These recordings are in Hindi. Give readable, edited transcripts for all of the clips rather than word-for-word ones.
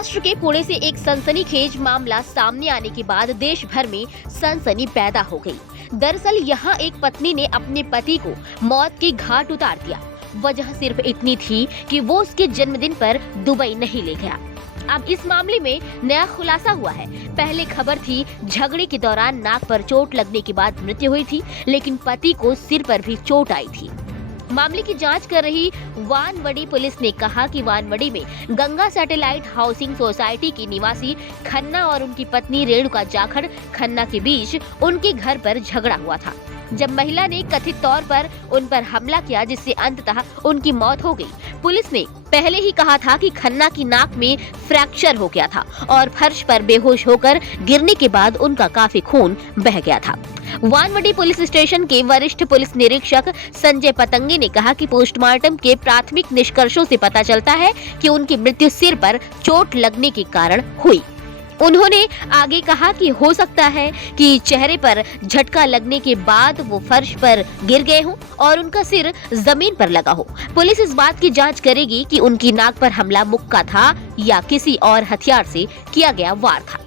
महाराष्ट्र के पुणे से एक सनसनीखेज मामला सामने आने के बाद देश भर में सनसनी पैदा हो गई। दरअसल यहाँ एक पत्नी ने अपने पति को मौत के घाट उतार दिया। वजह सिर्फ इतनी थी कि वो उसके जन्मदिन पर दुबई नहीं ले गया। अब इस मामले में नया खुलासा हुआ है। पहले खबर थी झगड़े के दौरान नाक पर चोट लगने के बाद मृत्यु हुई थी, लेकिन पति को सिर पर भी चोट आई थी। मामले की जांच कर रही वानवडी पुलिस ने कहा कि वानवडी में गंगा सैटेलाइट हाउसिंग सोसाइटी की निवासी खन्ना और उनकी पत्नी रेणुका जाखड़ खन्ना के बीच उनके घर पर झगड़ा हुआ था, जब महिला ने कथित तौर पर उन पर हमला किया, जिससे अंततः उनकी मौत हो गई। पुलिस ने पहले ही कहा था कि खन्ना की नाक में फ्रैक्चर हो गया था और फर्श पर बेहोश होकर गिरने के बाद उनका काफी खून बह गया था। वानवडी पुलिस स्टेशन के वरिष्ठ पुलिस निरीक्षक संजय पतंगे ने कहा कि पोस्टमार्टम के प्राथमिक निष्कर्षों से पता चलता है कि उनकी मृत्यु सिर पर चोट लगने के कारण हुई। उन्होंने आगे कहा कि हो सकता है कि चेहरे पर झटका लगने के बाद वो फर्श पर गिर गए हों और उनका सिर जमीन पर लगा हो। पुलिस इस बात की जांच करेगी कि उनकी नाक पर हमला मुक्का था या किसी और हथियार से किया गया वार था।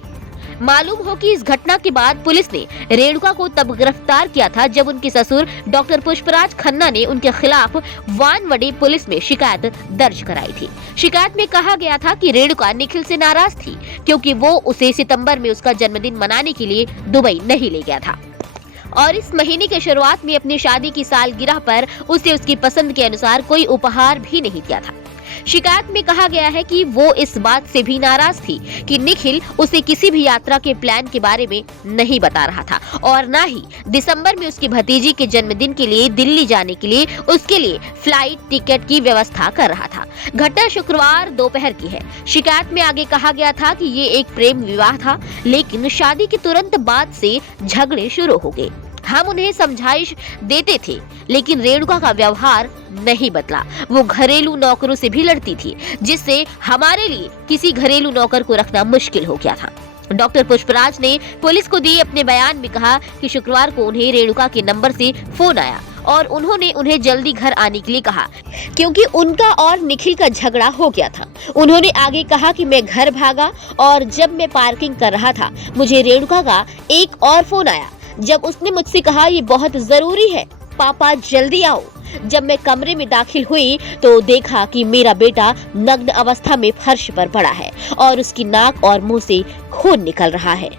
मालूम हो कि इस घटना के बाद पुलिस ने रेणुका को तब गिरफ्तार किया था जब उनके ससुर डॉक्टर पुष्पराज खन्ना ने उनके खिलाफ वानवडी पुलिस में शिकायत दर्ज कराई थी। शिकायत में कहा गया था कि रेणुका निखिल से नाराज थी क्योंकि वो उसे सितंबर में उसका जन्मदिन मनाने के लिए दुबई नहीं ले गया था और इस महीने के शुरुआत में अपनी शादी की सालगिरह पर उसे उसकी पसंद के अनुसार कोई उपहार भी नहीं दिया था। शिकायत में कहा गया है कि वो इस बात से भी नाराज थी कि निखिल उसे किसी भी यात्रा के प्लान के बारे में नहीं बता रहा था और न ही दिसंबर में उसकी भतीजी के जन्मदिन के लिए दिल्ली जाने के लिए उसके लिए फ्लाइट टिकट की व्यवस्था कर रहा था। घटना शुक्रवार दोपहर की है। शिकायत में आगे कहा गया था कि ये एक प्रेम विवाह था, लेकिन शादी के तुरंत बाद से झगड़े शुरू हो गए। हम उन्हें समझाइश देते थे, लेकिन रेणुका का व्यवहार नहीं बदला। वो घरेलू नौकरों से भी लड़ती थी, जिससे हमारे लिए किसी घरेलू नौकर को रखना मुश्किल हो गया था। डॉक्टर पुष्पराज ने पुलिस को दिए अपने बयान में कहा कि शुक्रवार को उन्हें रेणुका के नंबर से फोन आया और उन्होंने उन्हें जल्दी घर आने के लिए कहा क्योंकि उनका और निखिल का झगड़ा हो गया था। उन्होंने आगे कहा कि मैं घर भागा और जब मैं पार्किंग कर रहा था मुझे रेणुका का एक और फोन आया। जब उसने मुझसे कहा ये बहुत जरूरी है, पापा जल्दी आओ। जब मैं कमरे में दाखिल हुई तो देखा कि मेरा बेटा नग्न अवस्था में फर्श पर पड़ा है और उसकी नाक और मुंह से खून निकल रहा है।